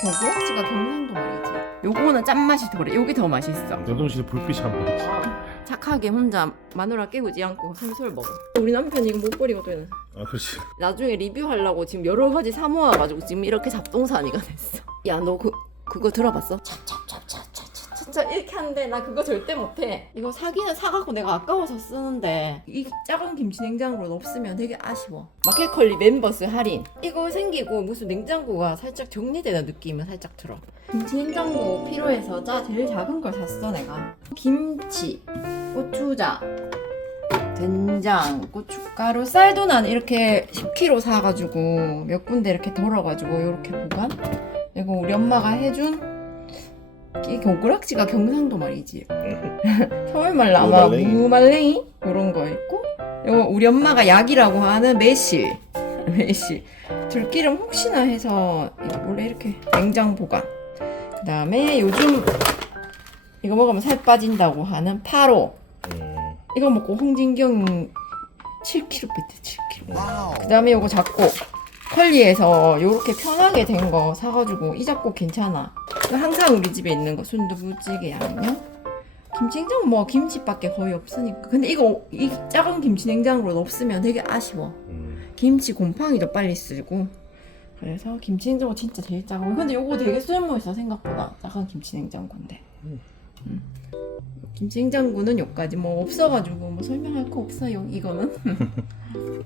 고구락지가 경상도 말이지. 요거는 짠맛이 더 그래. 요게 더 맛있어. 내동실에 불빛이 안 보이지. 착하게 혼자 마누라 깨우지 않고 솔솔 먹어. 우리 남편이 이거 못 버리고 또 있는. 아 그렇지. 나중에 리뷰하려고 지금 여러 가지 사 모아가지고 지금 이렇게 잡동사니가 됐어. 야 너 그 그거 들어봤어? 차차차차차차 진짜 이렇게 하는데 나 그거 절대 못해. 이거 사기는 사갖고 내가 아까워서 쓰는데 이 작은 김치 냉장고로 없으면 되게 아쉬워. 마켓컬리 멤버스 할인. 이거 생기고 무슨 냉장고가 살짝 정리되는 느낌은 살짝 들어. 김치 냉장고 필요해서 자 제일 작은 걸 샀어 내가. 김치, 고추장, 된장, 고춧가루, 쌀도 난 이렇게 10kg 사가지고 몇 군데 이렇게 덜어가지고 이렇게 보관. 이거 우리 엄마가 해준 이 고구락지가 경상도 말이지. 서울말 로 아마 무말랭이. 무말랭이 이런 거 있고 이거 우리 엄마가 약이라고 하는 매실, 매실. 들기름 혹시나 해서 원래 이렇게 냉장 보관. 그 다음에 요즘 이거 먹으면 살 빠진다고 하는 파로. 음. 이거 먹고 홍진경 7kg 뺐대 7kg 그 다음에 요거 잡고 컬리에서 요렇게 편하게 된 거 사가지고 이 잡고 괜찮아 항상 우리 집에 있는 거 순두부찌개 양념? 김치냉장 뭐 김치밖에 거의 없으니까. 근데 이거 이 작은 김치 냉장고로 없으면 되게 아쉬워. 음. 김치 곰팡이도 빨리 쓰고. 그래서 김치 냉장고 진짜 제일 작은 거 근데 요거 되게 쓸모 있어 생각보다. 작은 김치 냉장고인데. 음. 음. 김치 냉장고는 여기까지 뭐 없어가지고 뭐 설명할 거 없어요 이거는.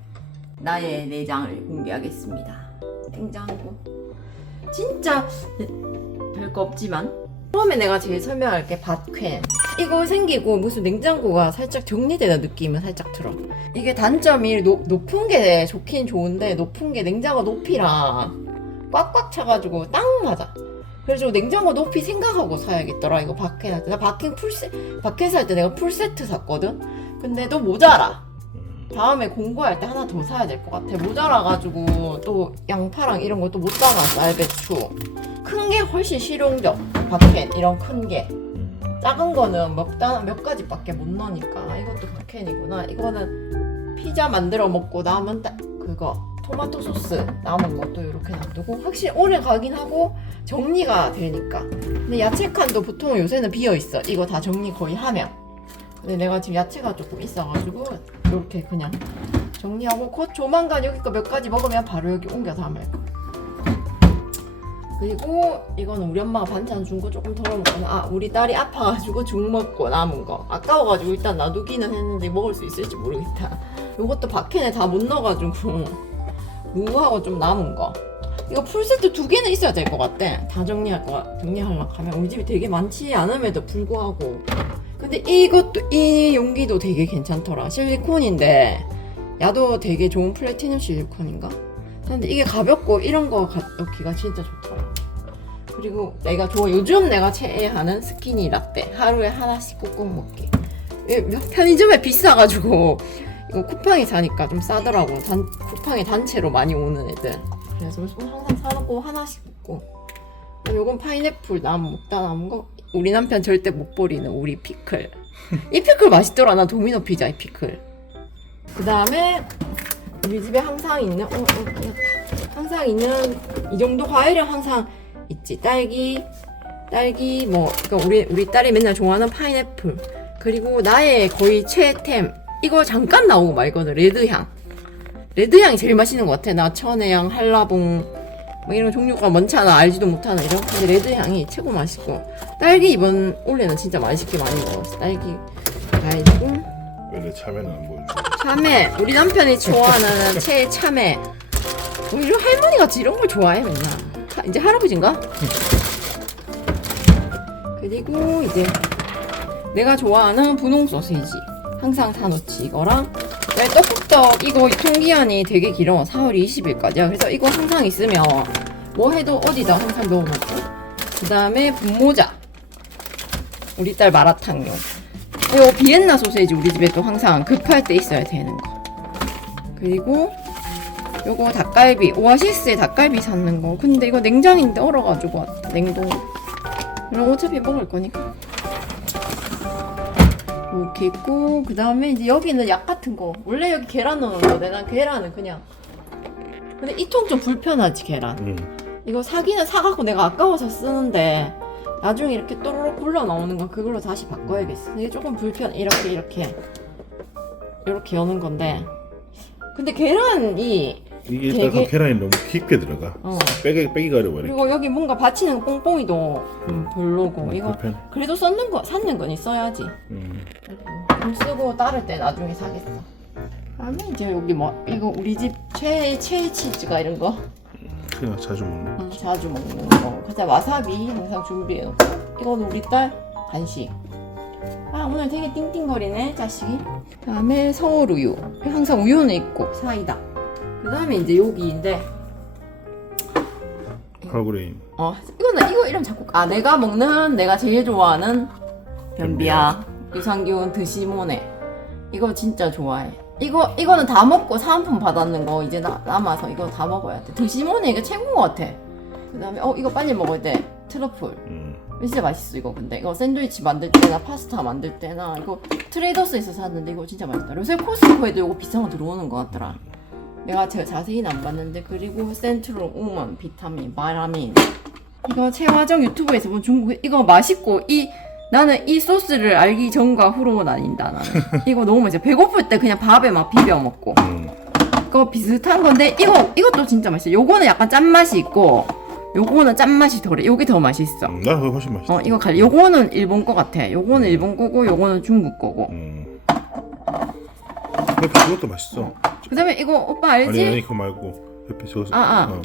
나의 내장을 공개하겠습니다. 냉장고. 진짜 별 거 없지만 처음에 내가 제일 설명할 게 밭캔 이거 생기고 무슨 냉장고가 살짝 정리되는 느낌은 살짝 들어. 이게 단점이 높, 높은 게 좋긴 좋은데 높은 게 냉장고 높이랑 꽉꽉 차가지고 딱 맞아. 그래서 냉장고 높이 생각하고 사야겠더라 이거 바켓 할때. 나 바켓 풀세 바켓 살 때 내가 풀 세트 샀거든? 근데 또 모자라. 음. 다음에 공부할 때 하나 더 사야 될 것 같아. 모자라가지고 또 양파랑 이런 것도 못 담았어 알배추. 큰 게 훨씬 실용적. 바켓 이런 큰게. 음. 작은 거는 몇, 단, 몇 가지밖에 못 넣으니까 이것도 바켓이구나. 이거는 피자 만들어 먹고 남은 따, 그거 토마토 소스 남은 것도 이렇게 놔두고 확실히 오래 가긴 하고 정리가 되니까. 근데 야채 칸도 보통 요새는 비어 있어. 이거 다 정리 거의 하면. 근데 내가 지금 야채가 조금 있어가지고 이렇게 그냥 정리하고 곧 조만간 여기 거 몇 가지 먹으면 바로 여기 옮겨 담을 거. 그리고 이거는 우리 엄마가 반찬 준 거 조금 덜어 먹거나 아 우리 딸이 아파가지고 죽 먹고 남은 거. 아까워가지고 일단 놔두기는 했는데 먹을 수 있을지 모르겠다. 요것도 바캔에 다 못 넣어가지고 무하고 좀 남은 거. 이거 풀세트 두 개는 있어야 될 것 같아. 다 정리할 거 정리하려고 하면. 우리 집이 되게 많지 않음에도 불구하고 근데 이것도 이 용기도 되게 괜찮더라 실리콘인데 야도 되게 좋은 플래티넘 실리콘인가? 근데 이게 가볍고 이런 거 가- 넣기가 진짜 좋더라. 그리고 내가 좋아 요즘 내가 최애하는 스키니 라떼 하루에 하나씩 꾹꾹 먹기. 편의점에 비싸가지고 이거 쿠팡이 사니까 좀 싸더라고. 단, 쿠팡이 단체로 많이 오는 애들. 그래서 항상 사놓고 하나씩 먹고. 요건 파인애플 남 먹다 남은 거. 우리 남편 절대 못 버리는 우리 피클. 이 피클 맛있더라. 나 도미노 피자 이 피클. 그 다음에 우리 집에 항상 있는 어, 어, 그냥 항상 있는 이 정도 과일은 항상 있지. 딸기 딸기 뭐 그러니까 우리 우리 딸이 맨날 좋아하는 파인애플. 그리고 나의 거의 최애템. 이거 잠깐 나오고 말거든. 레드향. 레드향이 제일 맛있는 것 같아. 나 천혜향 한라봉 뭐 이런 종류가 많잖아. 알지도 못하는 이런. 근데 레드 향이 최고 맛있고. 딸기 이번 올해는 진짜 맛있게 많이 먹었어. 딸기 알고 왜내 참외는 안 보여줘? 참외. 우리 남편이 좋아하는 최애 참외. 어, 이런 할머니 같이 이런 걸 좋아해 맨날. 하- 이제 할아버지인가? 그리고 이제 내가 좋아하는 분홍 소세지. 항상 사놓지 이거랑 내 떡국떡 이거 유통기한이 되게 길어 4월 20일까지야 그래서 이거 항상 있으면 뭐 해도 어디다 항상 넣어놓고 그 다음에 분모자 우리 딸 마라탕용 요 비엔나 소세지 우리 집에 또 항상 급할 때 있어야 되는 거. 그리고 요거 닭갈비 오아시스의 닭갈비 샀는 거. 근데 이거 냉장인데 얼어가지고 왔다, 냉동. 이런 거 어차피 먹을 거니까. 이렇게 있고 그 다음에 이제 여기는 약 같은 거. 원래 여기 계란 넣는 건데 난 계란은 그냥. 근데 이 통 좀 불편하지 계란. 응. 이거 사기는 사갖고 내가 아까워서 쓰는데 나중에 이렇게 또르륵 굴러 나오는 건 그걸로 다시 바꿔야겠어. 이게 조금 불편. 이렇게 이렇게 이렇게 여는 건데. 근데 계란이 이게 되게- 일단 계란이 너무 깊게 들어가. 어. 빼기 빼기가 어려워. 이렇게. 그리고 여기 뭔가 받치는 뽕뽕이도 음, 별로고 이거 불편. 그래도 썼는 거 샀는 건 있어야지. 음. 돈 쓰고 따를 때 나중에 사겠어. 다음에 이제 여기 뭐 이거 우리 집 최애 최애 치즈가 이런 거 그냥 자주 먹는. 음, 자주 먹는 거. 그자 와사비 항상 준비해 놓고. 이거는 우리 딸 간식. 아 오늘 되게 띵띵거리네 자식이. 다음에 서울 우유. 항상 우유는 있고 사이다. 그 다음에 이제 여기인데 홀그레인. 어 이거는 이거 이름 자꾸 아 내가 먹는 내가 제일 좋아하는 변비야. 유산균 드시모네. 이거 진짜 좋아해. 이거 이거는 다 먹고 사은품 받았는 거 이제 나, 남아서 이거 다 먹어야 돼. 드시모네 이게 최고인 것 같아. 그 다음에 어 이거 빨리 먹어야 돼. 트러플. 음. 진짜 맛있어 이거 근데. 이거 샌드위치 만들 때나 파스타 만들 때나 이거 트레이더스에서 샀는데 이거 진짜 맛있다. 요새 코스트코에도 이거 비싼 거 들어오는 것 같더라 내가 제가 자세히는 안 봤는데 그리고 센트럴 우먼 비타민 바라민. 이거 최화정 유튜브에서 본 중국 이거 맛있고 이 나는 이 소스를 알기 전과 후로 나뉜다 나는. 이거 너무 맛있어. 배고플 때 그냥 밥에 막 비벼 먹고. 음. 그거 비슷한 건데 이거 이것도 진짜 맛있어. 요거는 약간 짠맛이 있고 요거는 짠맛이 덜해. 요게 더 맛있어. 음. 나 그거 훨씬 맛있어. 어 이거 갈리 요거는 일본 거 같아. 요거는 일본 거고 요거는 중국 거고. 음. 근데 그것도 맛있어. 그다음에 이거 오빠 알지? 아니 아니 그거 말고 옆에 저거. 아, 아. 어.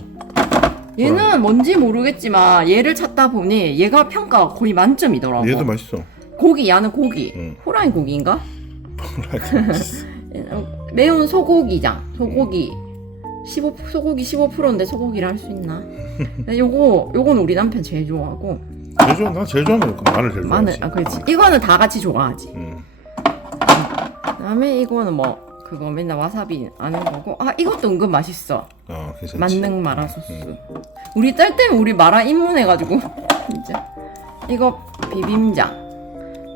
얘는 뭔지 모르겠지만 얘를 찾다 보니 얘가 평가가 거의 만점이더라고 얘도 맛있어. 고기 야는 고기 응. 호랑이 고기인가? 매운 소고기장 소고기 15 소고기 15%인데 소고기를 할 수 있나? 근데 요거 요건 우리 남편 제일 좋아하고 제일 좋아 나 제일 좋아하는 건 마늘 제일 마늘 좋아하지. 아 그렇지 이거는 다 같이 좋아하지 음. 그다음에 이거는 뭐 그거 맨날 와사비 아는 거고 아 이것도 은근 맛있어 어 괜찮지. 만능 마라 소스. 우리 딸 때문에 우리 마라 입문해가지고 진짜. 이거 비빔장.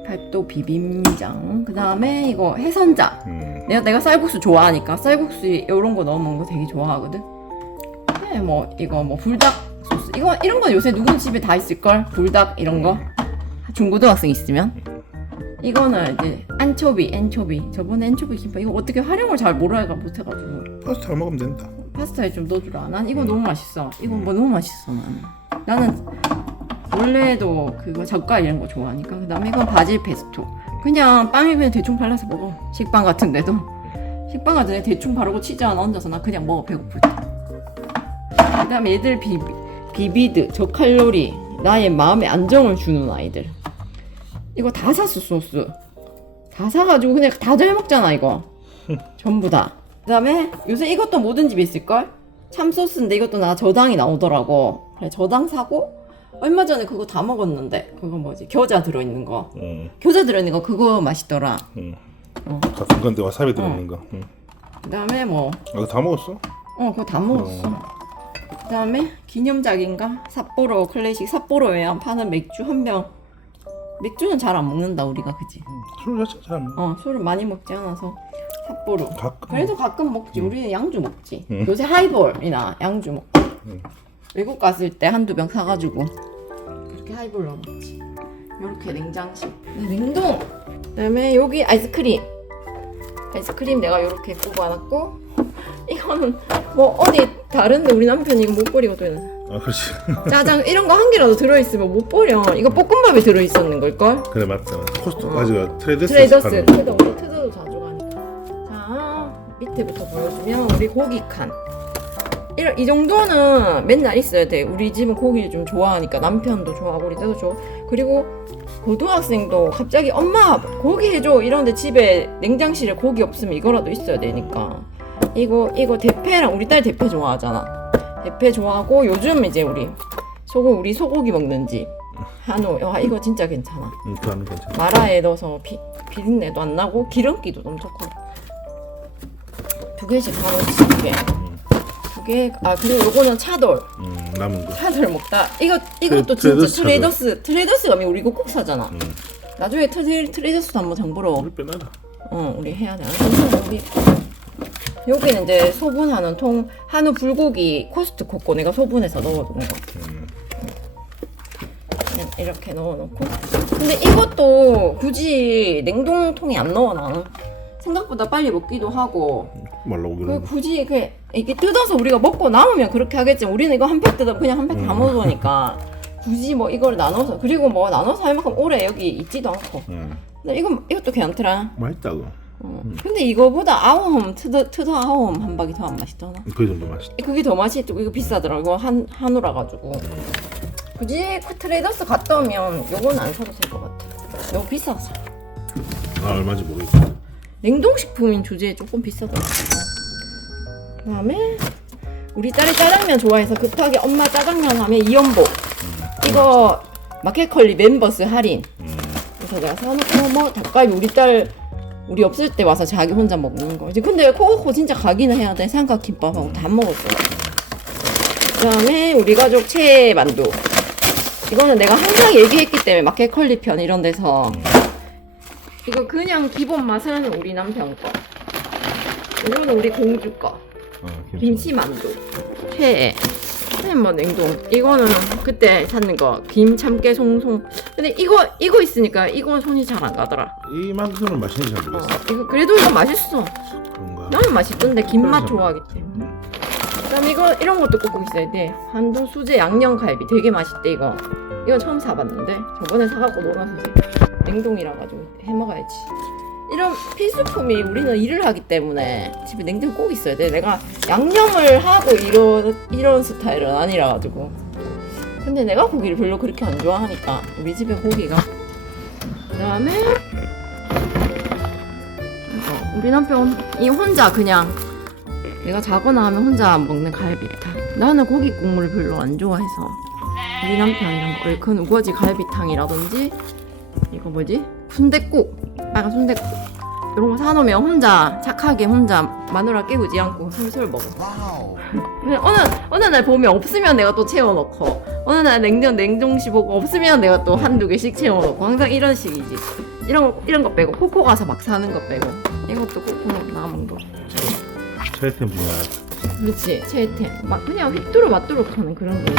팔도 비빔장. 그 다음에 이거 해선장. 음. 내가 내가 쌀국수 좋아하니까 쌀국수 이런 거 넣어 먹는 거 되게 좋아하거든. 네, 뭐 이거 뭐 불닭 소스. 이거 이런 건 요새 누군 집에 다 있을 걸. 불닭 이런 거. 중고등학생 있으면. 이거는 이제 안초비, 엔초비. 저번에 엔초비 김밥 이거 어떻게 활용을 잘 몰라가 못해가지고. 파스타 먹으면 된다. 파스타에 좀 넣어주라. 난 이거 너무 맛있어. 이거 뭐 너무 맛있어 나는. 나는 원래도 그거 젓갈 이런 거 좋아하니까. 그다음에 이건 바질 페스토. 그냥 빵에 그냥 대충 발라서 먹어. 식빵 같은데도. 식빵 같은데 대충 바르고 치즈 하나 얹어서 나 그냥 먹어 배고플 때. 그다음에 얘들 비비 비비드 저칼로리 나의 마음에 안정을 주는 아이들. 이거 다 샀어 소스. 다 사가지고 그냥 다잘 먹잖아 이거. 전부 다. 그 다음에 요새 이것도 모든 집에 있을걸? 참소스인데 이것도 나 저당이 나오더라고. 그래 저당 사고 얼마 전에 그거 다 먹었는데 그거 뭐지 겨자 들어있는 거. 음. 겨자 들어있는 거 그거 맛있더라. 음. 어. 건데 와사비 들어있는 거. 음. 그다음에 뭐 아, 그거 다 먹었어? 어, 그거 다 먹었어. 그다음에 기념작인가? 삿포로 클래식 삿포로에 파는 맥주 한 병. 맥주는 잘 안 먹는다 우리가 그지? 술 자체 잘안 먹어. 어 술을 많이 먹지 않아서 삿포로. 가끔. 그래도 가끔 먹지. 우리는 양주 먹지. 음. 요새 하이볼이나 양주 먹고. 음. 외국 갔을 때 한두 병 사가지고 그렇게 하이볼로 먹지. 이렇게 냉장실. 냉동. 그다음에 여기 아이스크림. 아이스크림 내가 이렇게 꼽아놨고 이거는 뭐 어디 다른데 우리 남편이 이거 못 있는 아 그렇지. 짜장 이런 거 한 개라도 들어있으면 못 버려. 이거 볶음밥에 들어있었는 걸걸? 그래 맞다. 코스트 어. 가지고 트레이더스. 트레이더스 트레이더 우리 트레이더도 자주 가니까 자 밑에부터 보여주면 우리 고기 칸 이런 이 정도는 맨날 있어야 돼 우리 집은 고기를 좀 좋아하니까 남편도 좋아하고 우리 딸도 좋아 그리고 고등학생도 갑자기 엄마 고기 해줘 이러는데 집에 냉장실에 고기 없으면 이거라도 있어야 되니까 이거 이거 대패랑 우리 딸 대패 좋아하잖아 대패 좋아하고 요즘 이제 우리 소고 우리 소고기 먹는 집 한우. 와 이거 진짜 괜찮아. 음, 그거는 괜찮아. 마라에 넣어서 비, 비린내도 안 나고 기름기도 너무 좋고. 두 개씩 바로 시작해. 두개 아 그리고 요거는 차돌. 음, 남은 거. 차돌 먹다. 이거 이것도 트레- 진짜 트레이더스 트레이더스 트레이더스 가 면 우리 이거 꼭 사잖아. 음. 나중에 트레, 트레이더스도 한번 장 보러 우리 빼놔라. 어 우리 해야 돼. 괜찮아. 우리 여기는 이제 소분하는 통 한우 불고기 코스트코 거 내가 소분해서 넣어둔 거. 음. 그냥 이렇게 넣어놓고. 근데 이것도 굳이 냉동통에 안 넣어놔. 생각보다 빨리 먹기도 하고. 말라고 그 그러는 굳이 그 이게 뜯어서 우리가 먹고 남으면 그렇게 하겠지만 우리는 이거 한 팩 뜯어 그냥 한 팩 다 음. 먹으니까 굳이 뭐 이걸 나눠서 그리고 뭐 나눠서 할 만큼 오래 여기 있지도 않고. 음. 근데 이건 이것도 괜찮더라. 맛있다 그거 어. 근데 이거보다 아홈 트더 트더 아홈 한 박이 더 안 맛있잖아. 그 정도 맛있다 그게 더 맛있고 이거 비싸더라. 이거 한 한우라 가지고. 굳이 그 트레이더스 갔다 오면 요거는 안 사도 될 것 같아. 너무 비싸서. 아 얼마인지 모르겠어 냉동식품인 주제에 조금 비싸더라고. 그다음에 우리 딸이 짜장면 좋아해서 급하게 엄마 짜장면 하면 이연복. 이거 마켓컬리 멤버스 할인. 음. 그래서 내가 사놓고 뭐 닭갈비 우리 딸 우리 없을 때 와서 자기 혼자 먹는 거. 이제 근데 코코코 진짜 가기는 해야 돼. 삼각김밥하고 다 먹었어. 그 다음에 우리 가족 채 만두. 이거는 내가 항상 얘기했기 때문에 마켓컬리 편 이런 데서 이거 그냥 기본 맛은 우리 남편 거. 이거는 우리 공주 거. 어, 김치 만두. 최애. 그냥 뭐 냉동. 이거는 그때 샀는 거. 김 참깨 송송. 근데 이거 이거 있으니까 이건 손이 잘 안 가더라. 이 만두는 맛있는지 잘 어, 모르겠어 이거 그래도 이거 맛있어. 그런가 나는 맛있던데 김맛 그래서. 좋아하기 때문에. 그다음에 이거 이런 것도 꼭꼭 있어야 돼. 한돈 수제 양념 갈비 되게 맛있대 이거. 이거 처음 사봤는데 저번에 사갖고 놀아서 냉동이라 가지고 해 먹어야지. 이런 필수품이 우리는 일을 하기 때문에 집에 냉장고 꼭 있어야 돼. 내가 양념을 하고 이런 이런 스타일은 아니라 가지고. 근데 내가 고기를 별로 그렇게 안 좋아하니까 우리 집에 고기가. 그다음에 어, 우리 남편이 혼자 그냥 내가 자거나 하면 혼자 먹는 갈비탕. 나는 고기 국물을 별로 안 좋아해서 우리 남편 이런 거 얼큰 우거지 갈비탕이라든지 이거 뭐지 순댓국 빨간 순댓국 이런 거 사놓으면 혼자 착하게 혼자 마누라 깨우지 않고 술술 먹어. 근데 어느 어느 날 보면 없으면 내가 또 채워넣고 어느 날 냉장 냉동시 보고 없으면 내가 또 한두 개씩 채워넣고 항상 이런 식이지. 이런 거 이런 거 빼고 코코 가서 막 사는 거 빼고 이것도 코코 남은 거. 최애템 중에 그렇지 체이템 막 그냥 휘뚜루 마뚜룩 하는 그런 거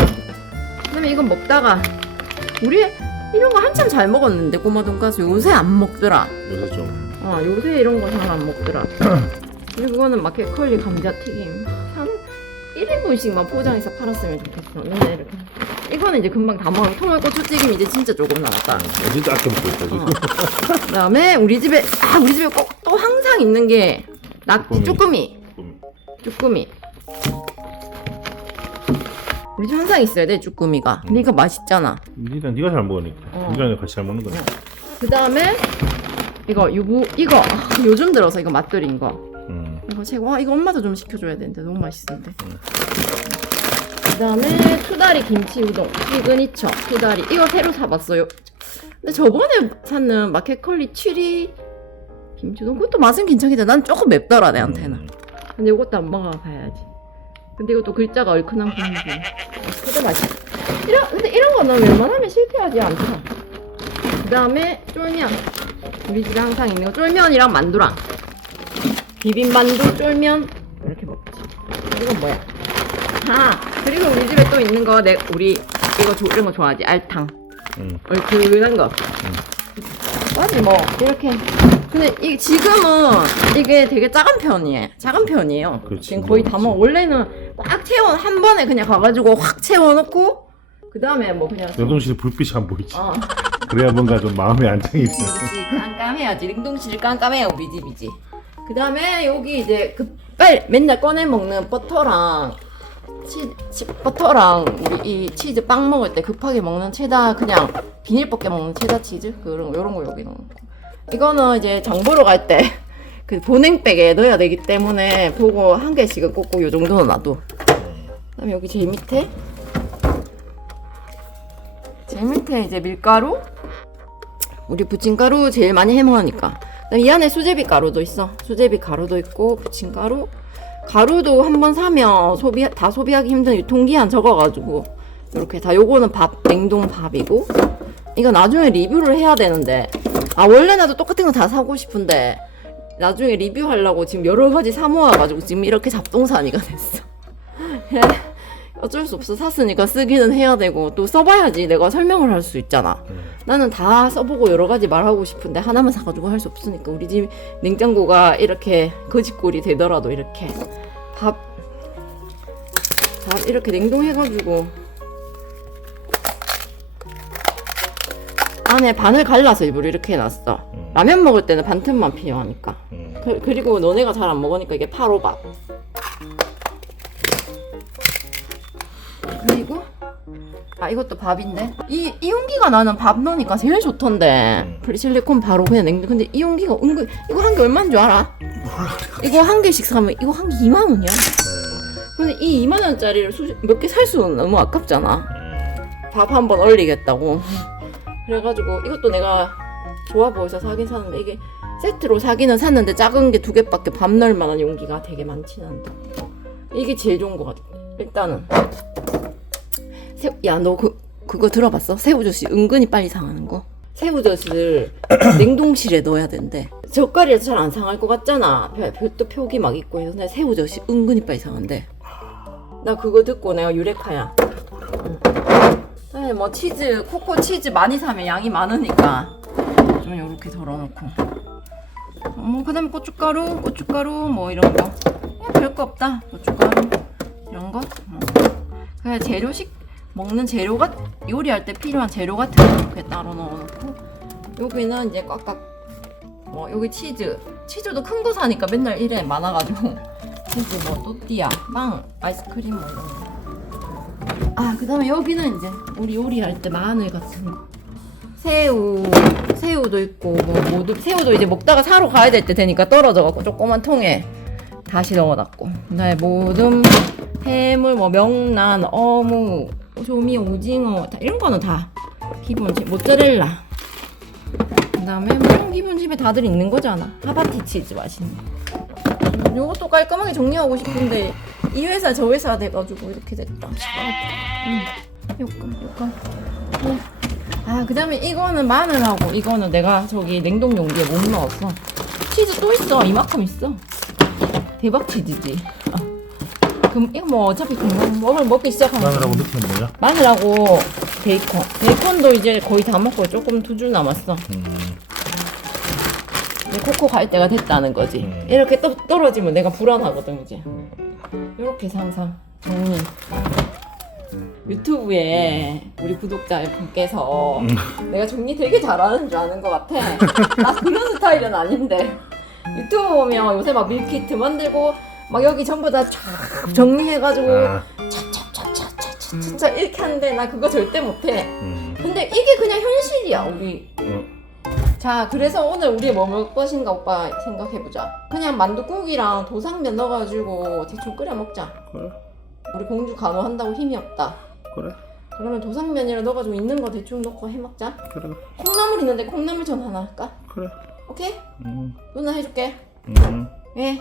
그다음에 이건 먹다가 우리 이런 거 한참 잘 먹었는데 꼬마 돈가스 요새 안 먹더라 요새 좀 어 요새 이런 거 잘 안 먹더라 그리고 그거는 마켓컬리 감자튀김 한 1인분씩만 포장해서 팔았으면 좋겠어 맨날 이렇게 이거는 이제 금방 다 먹어 통을 고추튀김 이제 진짜 조금 남았다 어, 진짜 아껴 먹고 있다 지금 어. 그다음에 우리 집에 아 우리 집에 꼭 또 항상 있는 게 낙, 쭈꾸미. 쭈꾸미. 우리 집 항상 있어야 돼 쭈꾸미가. 이거 맛있잖아. 니가 네가 잘 먹으니까 어. 니가 같이 잘 먹는 거야 그 다음에 이거 유부 이거 아, 요즘 들어서 이거 맛돌인 거. 음. 이거 최고. 아, 이거 엄마도 좀 시켜줘야 되는데 너무 맛있는데. 그 다음에 투다리 김치 우동 시그니처 투다리 이거 새로 사봤어요. 근데 저번에 샀는 마켓컬리 취리 김치 우동 그것도 맛은 괜찮겠다. 난 조금 맵더라 내한테는. 음. 근데 이것도 안 먹어봐야지. 근데 이것도 글자가 얼큰한 분위기. 그도 맛있어. 이런 근데 이런 거는 웬만하면 실패하지 않다. 그 다음에 쫄면. 우리 집에 항상 있는 거 쫄면이랑 만두랑 비빔만두 쫄면 이렇게 먹지. 이건 뭐야? 아 그리고 우리 집에 또 있는 거 내 우리 이거 조, 이런 거 좋아하지 알탕. 음. 얼큰한 거. 맞지 뭐 이렇게. 근데 이 지금은 이게 되게 작은 편이에요. 작은 편이에요. 그렇지, 지금 거의 다. 먹어. 원래는 꽉 채워 한 번에 그냥 가가지고 확 채워놓고 그 다음에 뭐 그냥. 냉동실에 불빛이 안 보이지 어. 그래야 뭔가 좀 마음의 안정이 있어 그렇지. 깜깜해야지. 냉동실 깜깜해요 집이지. 그 다음에 여기 이제 그 빨리 맨날 꺼내 먹는 버터랑 치, 치 버터랑 우리 이 치즈 빵 먹을 때 급하게 먹는 체다 그냥 비닐 벗겨 먹는 체다 치즈? 그런 거 이런 거 여기 넣고. 이거는 이제 장 보러 갈 때 그 보냉백에 넣어야 되기 때문에 보고 한 개씩은 꼭꼭 요 정도는 놔둬. 그다음에 여기 제일 밑에 밑에 이제 밀가루 우리 부침가루 제일 많이 해 먹으니까. 그다음에 이 안에 수제비 가루도 있어. 수제비 가루도 있고 부침가루. 가루도 한번 사면 소비 다 소비하기 힘든 유통기한 적어가지고 이렇게 다 요거는 밥 냉동 밥이고 이거 나중에 리뷰를 해야 되는데 아 원래 나도 똑같은 거 다 사고 싶은데 나중에 리뷰하려고 지금 여러 가지 사 모아가지고 지금 이렇게 잡동사니가 됐어. 어쩔 수 없어 샀으니까 쓰기는 해야 되고 또 써봐야지 내가 설명을 할 수 있잖아. 나는 다 써보고 여러 가지 말하고 싶은데 하나만 사가지고 할 수 없으니까 우리 집 냉장고가 이렇게 거짓골이 되더라도 이렇게 밥, 밥 이렇게 냉동해가지고 안에 반을 갈라서 일부러 이렇게 해놨어. 음. 라면 먹을 때는 반 틈만 필요하니까. 음. 그, 그리고 너네가 잘 안 먹으니까 이게 파로밥. 그리고? 아 이것도 밥인데? 이, 이 용기가 나는 밥 넣으니까 제일 좋던데. 음. 프리실리콘 바로 그냥 냉동 근데 이 용기가 은근 이거 한 개 얼마인 줄 알아? 이거 한 개씩 사면 이거 한 개 2만 원이야. 근데 이 2만 원짜리를 몇 개 살 수는 너무 아깝잖아. 밥 한 번 얼리겠다고. 그래가지고 이것도 내가 좋아 보여서 사긴 샀는데 이게 세트로 사기는 샀는데 작은 게 두 개밖에 밥 넣을 만한 용기가 되게 많진 않다. 이게 제일 좋은 것 같아 일단은 야 너 그 그거 들어봤어? 새우젓이 은근히 빨리 상하는 거? 새우젓을 냉동실에 넣어야 된대. 젓갈이라서 잘 안 상할 것 같잖아. 표- 표- 표기 막 있고 해서 근데 새우젓이 은근히 빨리 상한대. 나 그거 듣고 내가 유레카야. 응. 그다음에 뭐 치즈 코코 치즈 많이 사면 양이 많으니까 좀 이렇게 덜어놓고. 어, 뭐 그다음에 고춧가루 고춧가루 뭐 이런 거. 그냥 별거 없다. 고춧가루 이런 거? 어. 그냥 재료식 먹는 재료가 요리할 때 필요한 재료 같은 거 이렇게 따로 넣어놓고. 여기는 이제 꽉꽉 뭐 여기 치즈. 치즈도 큰 거 사니까 맨날 이래 많아가지고. 치즈 뭐 또띠아 빵 아이스크림 뭐 이런 거. 아 그 다음에 여기는 이제 우리 요리할 때 마늘 같은 거. 새우 새우도 있고 뭐 모두 새우도 이제 먹다가 사러 가야 될 때 되니까 떨어져갖고 조그만 통에 다시 넣어놨고. 그 다음에 모듬 해물 뭐 명란 어묵 조미 오징어 다 이런 거는 다 기본 집 모짜렐라. 그다음에 뭐 이런 기본 집에 다들 있는 거잖아? 하바티 치즈 맛있는 거. 요것도 깔끔하게 정리하고 싶은데 이 회사 저 회사 돼가지고 이렇게 됐다. 음. 요거 요거. 네. 아 그다음에 이거는 마늘하고 이거는 내가 저기 냉동 용기에 못 넣었어 치즈 또 있어. 이만큼 있어. 대박 치즈지 어. 그럼 이거 뭐 어차피 금방 먹을 먹기 시작하면 마늘하고 넣기는 뭐야? 마늘하고 베이컨 베이컨도 이제 거의 다 먹고 조금 두 줄 남았어 음. 이제 코코 갈 때가 됐다는 거지 음. 이렇게 또 떨어지면 내가 불안하거든 이제 이렇게 항상 정리 유튜브에 우리 구독자분께서 내가 정리 되게 잘하는 줄 아는 것 같아 나 그런 스타일은 아닌데 유튜브 보면 요새 막 밀키트 만들고 막 여기 전부 다 쫙 정리해가지고 아. 차차차차차차 이렇게 하는데 나 그거 절대 못해 음. 근데 이게 그냥 현실이야 우리 어. 자 그래서 오늘 우리 뭐 먹을 것인가 오빠 생각해보자 그냥 만두국이랑 도상면 넣어가지고 대충 끓여 먹자 그래. 우리 공주 간호한다고 힘이 없다 그래. 그러면 도상면이랑 넣어가지고 있는 거 대충 넣고 해 먹자 그래. 콩나물 있는데 콩나물 전 하나 할까? 그래. 오케이? 음. 누나 해줄게 음. 예